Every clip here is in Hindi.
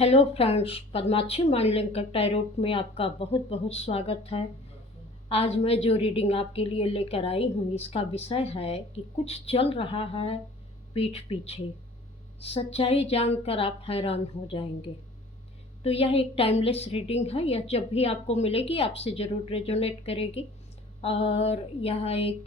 हेलो फ्रेंड्स, पद्माक्षी मांडलिंकर टैरोट में आपका बहुत बहुत स्वागत है। आज मैं जो रीडिंग आपके लिए लेकर आई हूँ इसका विषय है कि कुछ चल रहा है पीठ पीछे, सच्चाई जानकर आप हैरान हो जाएंगे। तो यह एक टाइमलेस रीडिंग है। यह जब भी आपको मिलेगी आपसे ज़रूर रेजोनेट करेगी। और यह एक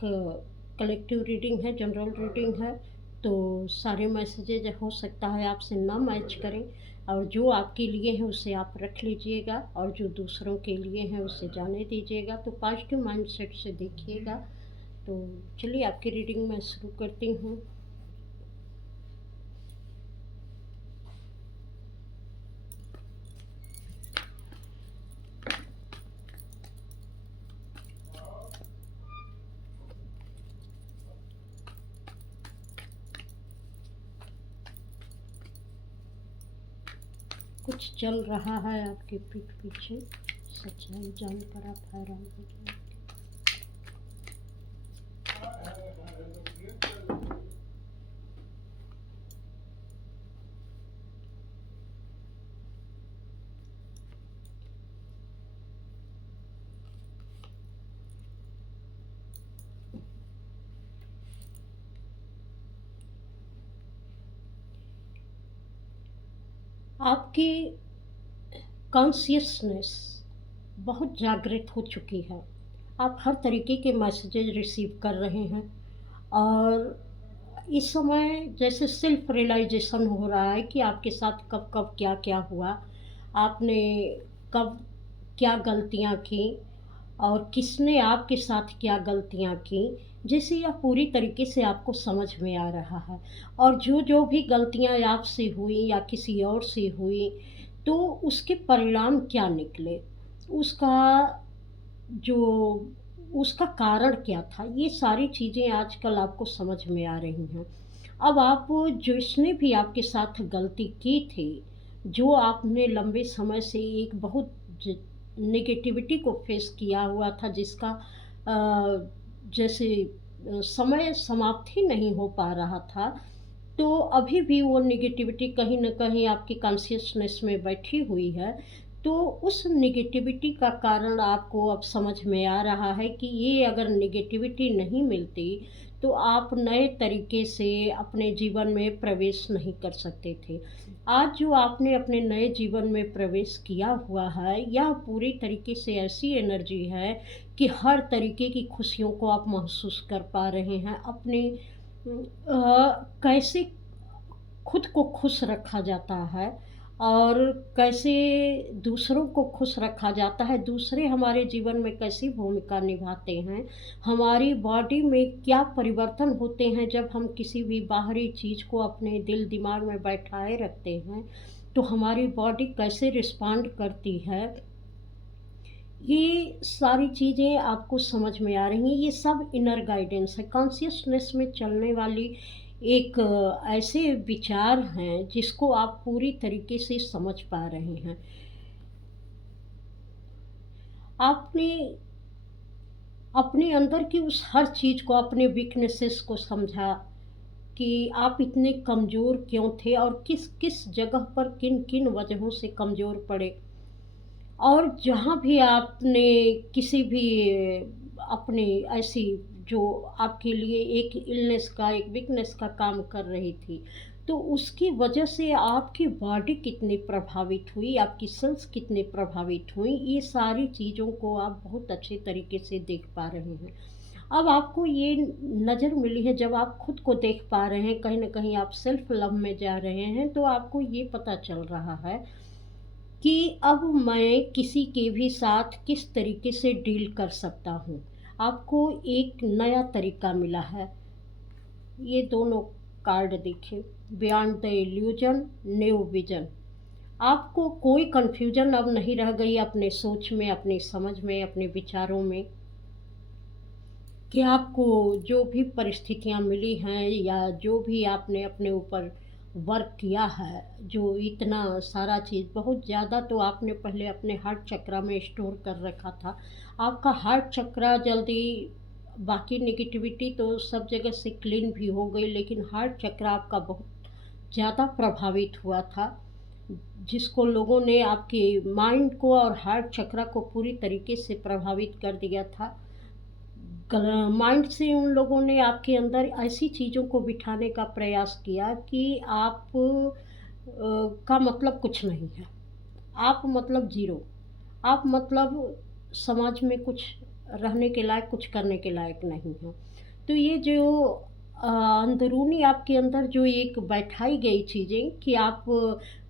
कलेक्टिव रीडिंग है, जनरल रीडिंग है। तो सारे मैसेजेज हो सकता है आपसे ना मैच करें, और जो आपके लिए है उसे आप रख लीजिएगा और जो दूसरों के लिए हैं उसे जाने दीजिएगा। तो पॉजिटिव माइंडसेट से देखिएगा। तो चलिए आपकी रीडिंग मैं शुरू करती हूँ। कुछ चल रहा है आपके पीठ पीछे, सच्चाई जानकर आप हैरान हो जाएंगे। आपकी कॉन्शियसनेस बहुत जागृत हो चुकी है। आप हर तरीके के मैसेजेस रिसीव कर रहे हैं, और इस समय जैसे सेल्फ रियलाइजेशन हो रहा है कि आपके साथ कब कब क्या क्या हुआ, आपने कब क्या गलतियां की और किसने आपके साथ क्या गलतियां की। जैसे यह पूरी तरीके से आपको समझ में आ रहा है। और जो जो भी गलतियां आपसे हुई या किसी और से हुई, तो उसके परिणाम क्या निकले, उसका जो उसका कारण क्या था, ये सारी चीज़ें आजकल आपको समझ में आ रही हैं। अब आप, जिसने भी आपके साथ गलती की थी, जो आपने लंबे समय से एक बहुत नेगेटिविटी को फेस किया हुआ था, जिसका जैसे समय समाप्त ही नहीं हो पा रहा था, तो अभी भी वो नेगेटिविटी कहीं न कहीं आपकी कॉन्शियसनेस में बैठी हुई है। तो उस नेगेटिविटी का कारण आपको अब समझ में आ रहा है कि ये अगर नेगेटिविटी नहीं मिलती, तो आप नए तरीके से अपने जीवन में प्रवेश नहीं कर सकते थे। आज जो आपने अपने नए जीवन में प्रवेश किया हुआ है, यह पूरी तरीके से ऐसी एनर्जी है कि हर तरीके की खुशियों को आप महसूस कर पा रहे हैं। अपने कैसे खुद को खुश रखा जाता है और कैसे दूसरों को खुश रखा जाता है, दूसरे हमारे जीवन में कैसी भूमिका निभाते हैं, हमारी बॉडी में क्या परिवर्तन होते हैं जब हम किसी भी बाहरी चीज़ को अपने दिल दिमाग में बैठाए रखते हैं, तो हमारी बॉडी कैसे रिस्पॉन्ड करती है। ये सारी चीज़ें आपको समझ में आ रही हैं। ये सब इनर गाइडेंस है, कॉन्शियसनेस में चलने वाली एक ऐसे विचार हैं जिसको आप पूरी तरीके से समझ पा रहे हैं। आपने अपने अंदर की उस हर चीज़ को, अपने वीकनेसेस को समझा कि आप इतने कमज़ोर क्यों थे और किस किस जगह पर किन किन वजहों से कमज़ोर पड़े। और जहाँ भी आपने किसी भी अपनी ऐसी, जो आपके लिए एक इलनेस का, एक वीकनेस का काम कर रही थी, तो उसकी वजह से आपकी बॉडी कितनी प्रभावित हुई, आपकी सेल्स कितनी प्रभावित हुई, ये सारी चीज़ों को आप बहुत अच्छे तरीके से देख पा रहे हैं। अब आपको ये नज़र मिली है, जब आप खुद को देख पा रहे हैं, कहीं न कहीं आप सेल्फ लव में जा रहे हैं, तो आपको ये पता चल रहा है कि अब मैं किसी के भी साथ किस तरीके से डील कर सकता हूँ। आपको एक नया तरीका मिला है। ये दोनों कार्ड देखिए, beyond the illusion, new vision. आपको कोई कन्फ्यूजन अब नहीं रह गई अपने सोच में, अपनी समझ में, अपने विचारों में, कि आपको जो भी परिस्थितियाँ मिली हैं या जो भी आपने अपने ऊपर वर्क किया है, जो इतना सारा चीज़, बहुत ज़्यादा तो आपने पहले अपने हार्ट चक्रा में स्टोर कर रखा था। आपका हार्ट चक्रा जल्दी, बाकी नेगेटिविटी तो सब जगह से क्लीन भी हो गई, लेकिन हार्ट चक्रा आपका बहुत ज़्यादा प्रभावित हुआ था। जिसको लोगों ने आपके माइंड को और हार्ट चक्रा को पूरी तरीके से प्रभावित कर दिया था। माइंड से उन लोगों ने आपके अंदर ऐसी चीज़ों को बिठाने का प्रयास किया कि आप का मतलब कुछ नहीं है। आप मतलब ज़ीरो। आप मतलब समाज में कुछ रहने के लायक, कुछ करने के लायक नहीं हो। तो ये जो अंदरूनी आपके अंदर जो एक बैठाई गई चीज़ें कि आप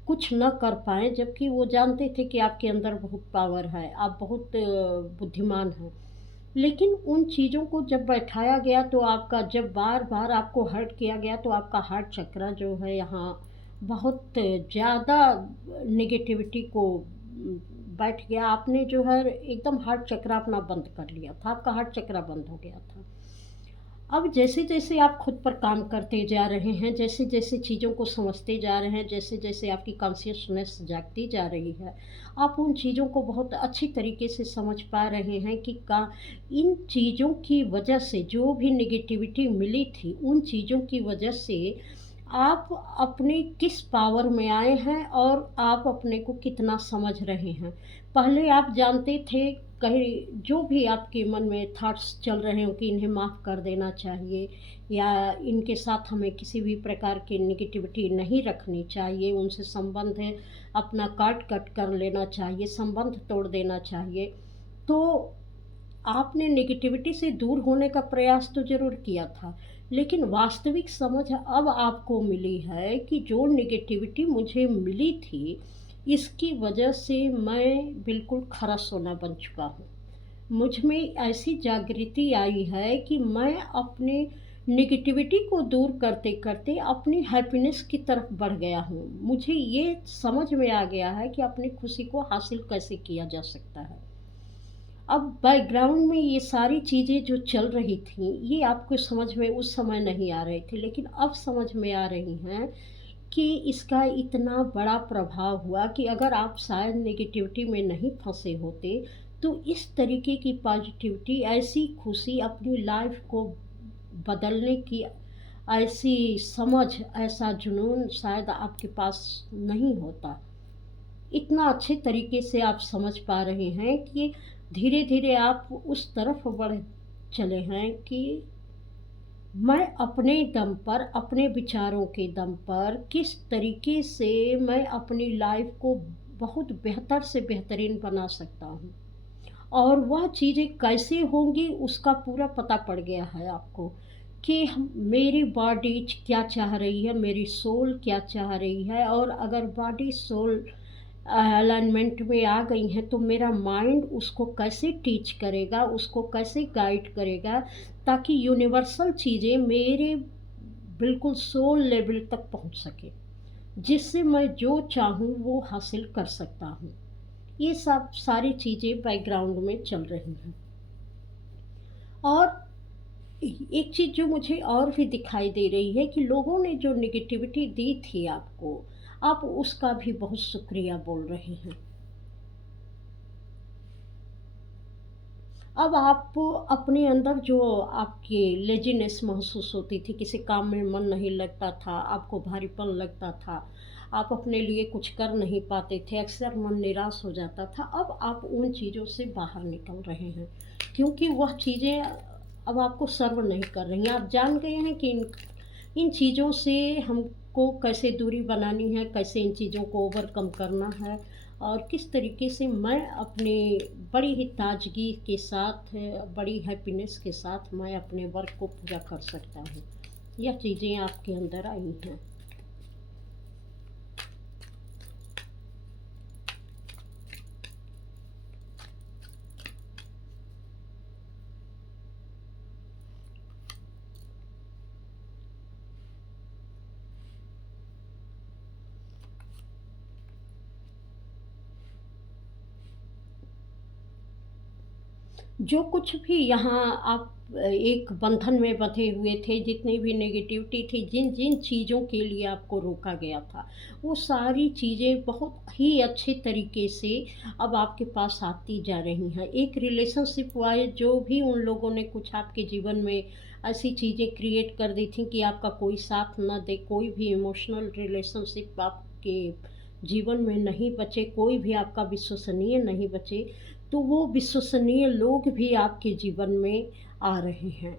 कुछ न कर पाएँ, जबकि वो जानते थे कि आपके अंदर बहुत पावर है, आप बहुत बुद्धिमान हैं। लेकिन उन चीज़ों को जब बैठाया गया तो आपका जब बार-बार आपको हर्ट किया गया तो आपका हार्ट चक्र जो है यहाँ बहुत ज़्यादा नेगेटिविटी को बैठ गया। आपने जो है एकदम हार्ट चक्र अपना बंद कर लिया था, आपका हार्ट चक्र बंद हो गया था। अब जैसे-जैसे आप खुद पर काम करते जा रहे हैं, जैसे-जैसे चीज़ों को समझते जा रहे हैं, जैसे-जैसे आपकी कॉन्शियसनेस जागती जा रही है, आप उन चीज़ों को बहुत अच्छी तरीके से समझ पा रहे हैं कि का इन चीज़ों की वजह से जो भी नेगेटिविटी मिली थी, उन चीज़ों की वजह से आप अपने किस पावर में आए हैं और आप अपने को कितना समझ रहे हैं। पहले आप जानते थे कहीं जो भी आपके मन में थॉट्स चल रहे हों कि इन्हें माफ़ कर देना चाहिए या इनके साथ हमें किसी भी प्रकार की नेगेटिविटी नहीं रखनी चाहिए, उनसे संबंध है अपना काट कट कर लेना चाहिए, संबंध तोड़ देना चाहिए। तो आपने नेगेटिविटी से दूर होने का प्रयास तो ज़रूर किया था, लेकिन वास्तविक समझ अब आपको मिली है कि जो नेगेटिविटी मुझे मिली थी, इसकी वजह से मैं बिल्कुल खरा सोना बन चुका हूँ। मुझ में ऐसी जागृति आई है कि मैं अपने नेगेटिविटी को दूर करते-करते अपनी हैप्पीनेस की तरफ बढ़ गया हूँ। मुझे ये समझ में आ गया है कि अपनी खुशी को हासिल कैसे किया जा सकता है। अब बैकग्राउंड में ये सारी चीज़ें जो चल रही थीं, ये आपको समझ में उस समय नहीं आ रही थी, लेकिन अब समझ में आ रही हैं कि इसका इतना बड़ा प्रभाव हुआ कि अगर आप शायद नेगेटिविटी में नहीं फँसे होते, तो इस तरीके की पॉज़िटिविटी, ऐसी खुशी अपनी लाइफ़ को बदलने की ऐसी समझ, ऐसा जुनून शायद आपके पास नहीं होता। इतना अच्छे तरीके से आप समझ पा रहे हैं कि धीरे-धीरे आप उस तरफ बढ़ चले हैं कि मैं अपने दम पर, अपने विचारों के दम पर किस तरीके से मैं अपनी लाइफ़ को बहुत बेहतर से बेहतरीन बना सकता हूँ। और वह चीज़ें कैसे होंगी उसका पूरा पता पड़ गया है आपको कि मेरी बॉडी क्या चाह रही है, मेरी सोल क्या चाह रही है, और अगर बॉडी सोल अलाइनमेंट में आ गई हैं तो मेरा माइंड उसको कैसे टीच करेगा, उसको कैसे गाइड करेगा ताकि यूनिवर्सल चीज़ें मेरे बिल्कुल सोल लेवल तक पहुंच सके, जिससे मैं जो चाहूँ वो हासिल कर सकता हूँ। ये सब सारी चीज़ें बैकग्राउंड में चल रही हैं। और एक चीज़ जो मुझे और भी दिखाई दे रही है कि लोगों ने जो नेगेटिविटी दी थी आपको, आप उसका भी बहुत शुक्रिया बोल रहे हैं। अब आप अपने अंदर जो आपकी लेज़ीनेस महसूस होती थी, किसी काम में मन नहीं लगता था, आपको भारीपन लगता था, आप अपने लिए कुछ कर नहीं पाते थे, अक्सर मन निराश हो जाता था, अब आप उन चीज़ों से बाहर निकल रहे हैं। क्योंकि वह चीज़ें अब आपको सर्व नहीं कर रही हैं। आप जान गए हैं कि इन इन चीज़ों से हमको कैसे दूरी बनानी है, कैसे इन चीज़ों को ओवरकम करना है और किस तरीके से मैं अपनी बड़ी ही ताज़गी के साथ, बड़ी हैप्पीनेस के साथ मैं अपने वर्क को पूरा कर सकता हूँ। यह चीज़ें आपके अंदर आई हैं। जो कुछ भी यहाँ आप एक बंधन में बंधे हुए थे, जितनी भी नेगेटिविटी थी, जिन-जिन चीज़ों के लिए आपको रोका गया था, वो सारी चीज़ें बहुत ही अच्छे तरीके से अब आपके पास आती जा रही हैं। एक रिलेशनशिप वाइज़ जो भी उन लोगों ने कुछ आपके जीवन में ऐसी चीज़ें क्रिएट कर दी थी कि आपका कोई साथ ना दे, कोई भी इमोशनल रिलेशनशिप आपके जीवन में नहीं बचे, कोई भी आपका विश्वसनीय नहीं बचे, तो वो विश्वसनीय लोग भी आपके जीवन में आ रहे हैं।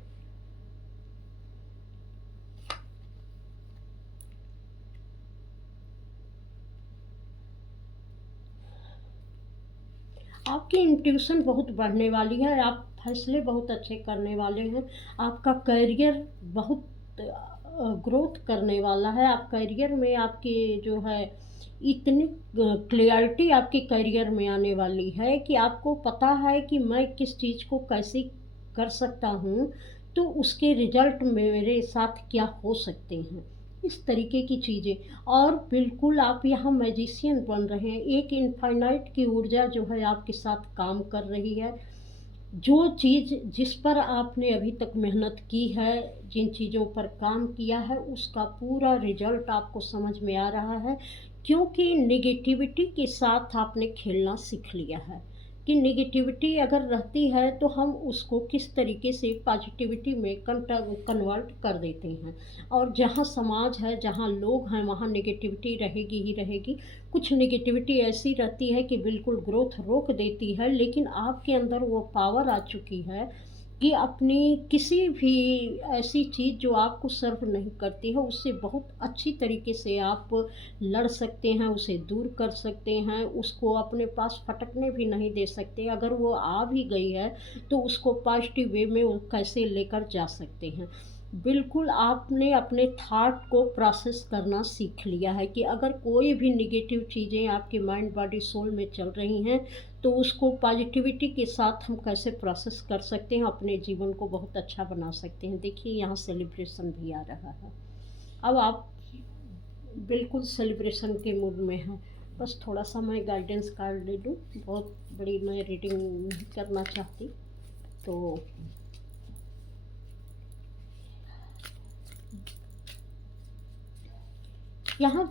आपकी इंट्यूशन बहुत बढ़ने वाली है, आप फैसले बहुत अच्छे करने वाले हैं, आपका करियर बहुत ग्रोथ करने वाला है। आप करियर में आपकी जो है इतनी क्लियरिटी आपके करियर में आने वाली है कि आपको पता है कि मैं किस चीज़ को कैसे कर सकता हूँ, तो उसके रिजल्ट मेरे साथ क्या हो सकते हैं, इस तरीके की चीज़ें। और बिल्कुल आप यहाँ मैजिशियन बन रहे हैं, एक इनफाइनाइट की ऊर्जा जो है आपके साथ काम कर रही है। जो चीज़ जिस पर आपने अभी तक मेहनत की है, जिन चीज़ों पर काम किया है, उसका पूरा रिजल्ट आपको समझ में आ रहा है, क्योंकि नेगेटिविटी के साथ आपने खेलना सीख लिया है कि नेगेटिविटी अगर रहती है तो हम उसको किस तरीके से पॉजिटिविटी में कन्वर्ट कर देते हैं। और जहाँ समाज है, जहाँ लोग हैं, वहाँ नेगेटिविटी रहेगी ही रहेगी। कुछ नेगेटिविटी ऐसी रहती है कि बिल्कुल ग्रोथ रोक देती है, लेकिन आपके अंदर वो पावर आ चुकी है कि अपनी किसी भी ऐसी चीज़ जो आपको सर्व नहीं करती है, उससे बहुत अच्छी तरीके से आप लड़ सकते हैं, उसे दूर कर सकते हैं, उसको अपने पास फटकने भी नहीं दे सकते। अगर वो आ भी गई है तो उसको पॉजिटिव वे में वो कैसे लेकर जा सकते हैं। बिल्कुल आपने अपने थॉट को प्रोसेस करना सीख लिया है कि अगर कोई भी नेगेटिव चीज़ें आपके माइंड बॉडी सोल में चल रही हैं, तो उसको पॉजिटिविटी के साथ हम कैसे प्रोसेस कर सकते हैं, अपने जीवन को बहुत अच्छा बना सकते हैं। देखिए यहाँ सेलिब्रेशन भी आ रहा है। अब आप बिल्कुल सेलिब्रेशन के मूड में हैं। बस थोड़ा सा मैं गाइडेंस कार्ड ले लूँ, बहुत बड़ी मैं रीडिंग नहीं करना चाहती। तो यहाँ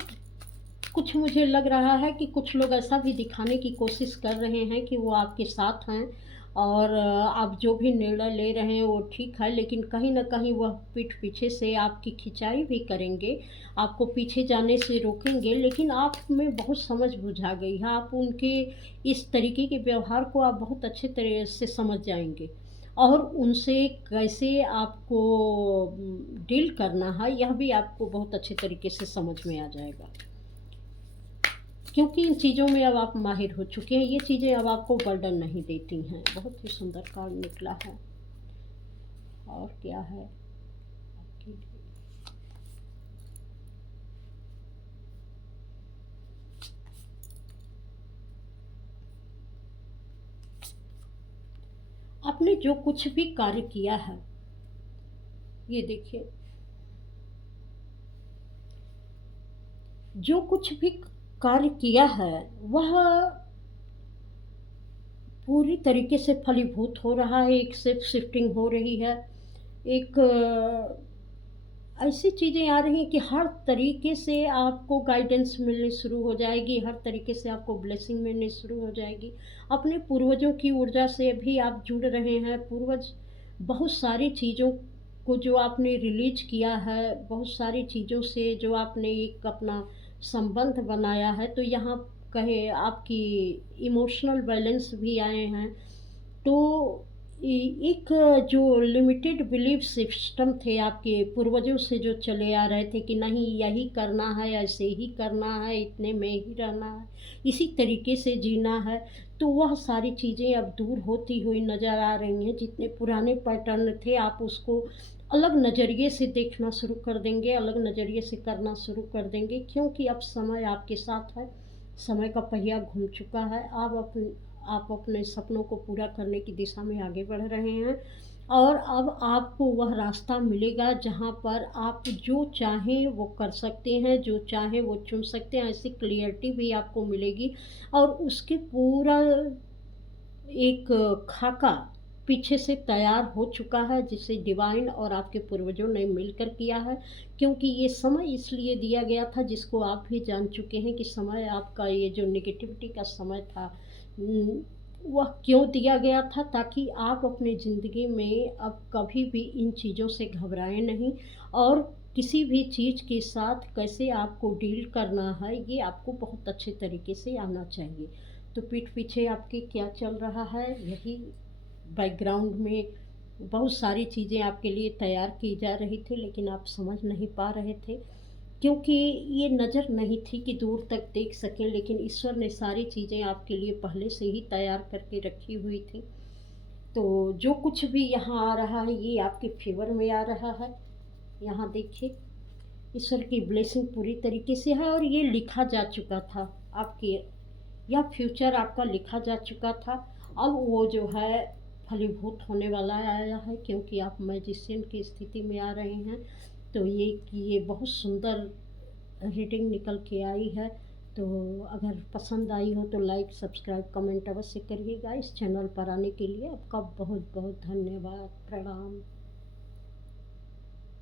कुछ मुझे लग रहा है कि कुछ लोग ऐसा भी दिखाने की कोशिश कर रहे हैं कि वो आपके साथ हैं, और आप जो भी निर्णय ले रहे हैं वो ठीक है, लेकिन कहीं न कहीं वह पीठ पीछे से आपकी खिंचाई भी करेंगे, आपको पीछे जाने से रोकेंगे, लेकिन आप में बहुत समझ बुझ आ गई है। आप उनके इस तरीके के व्यवहार को आप बहुत अच्छे तरह से समझ जाएँगे, और उनसे कैसे आपको डील करना है, यह भी आपको बहुत अच्छे तरीके से समझ में आ जाएगा। क्योंकि इन चीज़ों में अब आप माहिर हो चुके हैं, ये चीज़ें अब आपको बर्डन नहीं देती हैं। बहुत ही सुंदर कार्ड निकला है। और क्या है आपके लिए? आपने जो कुछ भी कार्य किया है, ये देखिए, जो कुछ भी कार्य किया है वह पूरी तरीके से फलीभूत हो रहा है, एक शेप शिफ्टिंग हो रही है, एक ऐसी चीज़ें आ रही हैं कि हर तरीके से आपको गाइडेंस मिलनी शुरू हो जाएगी, हर तरीके से आपको ब्लेसिंग मिलनी शुरू हो जाएगी। अपने पूर्वजों की ऊर्जा से भी आप जुड़ रहे हैं। पूर्वज बहुत सारी चीज़ों को जो आपने रिलीज़ किया है, बहुत सारी चीज़ों से जो आपने एक अपना संबंध बनाया है, तो यहाँ कहे आपकी इमोशनल बैलेंस भी आए हैं। तो एक जो लिमिटेड बिलीफ सिस्टम थे आपके पूर्वजों से जो चले आ रहे थे कि नहीं यही करना है, ऐसे ही करना है, इतने में ही रहना है, इसी तरीके से जीना है, तो वह सारी चीज़ें अब दूर होती हुई नज़र आ रही हैं। जितने पुराने पैटर्न थे आप उसको अलग नज़रिए से देखना शुरू कर देंगे, अलग नज़रिए से करना शुरू कर देंगे, क्योंकि अब समय आपके साथ है, समय का पहिया घूम चुका है। आप अपने सपनों को पूरा करने की दिशा में आगे बढ़ रहे हैं, और अब आपको वह रास्ता मिलेगा जहाँ पर आप जो चाहें वो कर सकते हैं, जो चाहें वो चुन सकते हैं, ऐसी क्लियरिटी भी आपको मिलेगी। और उसके पूरा एक खाका पीछे से तैयार हो चुका है, जिसे डिवाइन और आपके पूर्वजों ने मिलकर किया है, क्योंकि ये समय इसलिए दिया गया था, जिसको आप भी जान चुके हैं कि समय आपका ये जो नेगेटिविटी का समय था, वह क्यों दिया गया था, ताकि आप अपनी ज़िंदगी में अब कभी भी इन चीज़ों से घबराएं नहीं, और किसी भी चीज़ के साथ कैसे आपको डील करना है, ये आपको बहुत अच्छे तरीके से आना चाहिए। तो पीठ पीछे आपके क्या चल रहा है, यही बैकग्राउंड में बहुत सारी चीज़ें आपके लिए तैयार की जा रही थी, लेकिन आप समझ नहीं पा रहे थे, क्योंकि ये नज़र नहीं थी कि दूर तक देख सकें, लेकिन ईश्वर ने सारी चीज़ें आपके लिए पहले से ही तैयार करके रखी हुई थी। तो जो कुछ भी यहाँ आ रहा है, ये आपके फ़ेवर में आ रहा है। यहाँ देखिए, ईश्वर की ब्लेसिंग पूरी तरीके से है, और ये लिखा जा चुका था आपके, यह फ्यूचर आपका लिखा जा चुका था। अब वो जो है फलीभूत होने वाला आया है, क्योंकि आप मैजिशियन की स्थिति में आ रहे हैं। तो ये बहुत सुंदर रीडिंग निकल के आई है। तो अगर पसंद आई हो तो लाइक, सब्सक्राइब, कमेंट अवश्य करिएगा। इस चैनल पर आने के लिए आपका बहुत बहुत धन्यवाद। प्रणाम।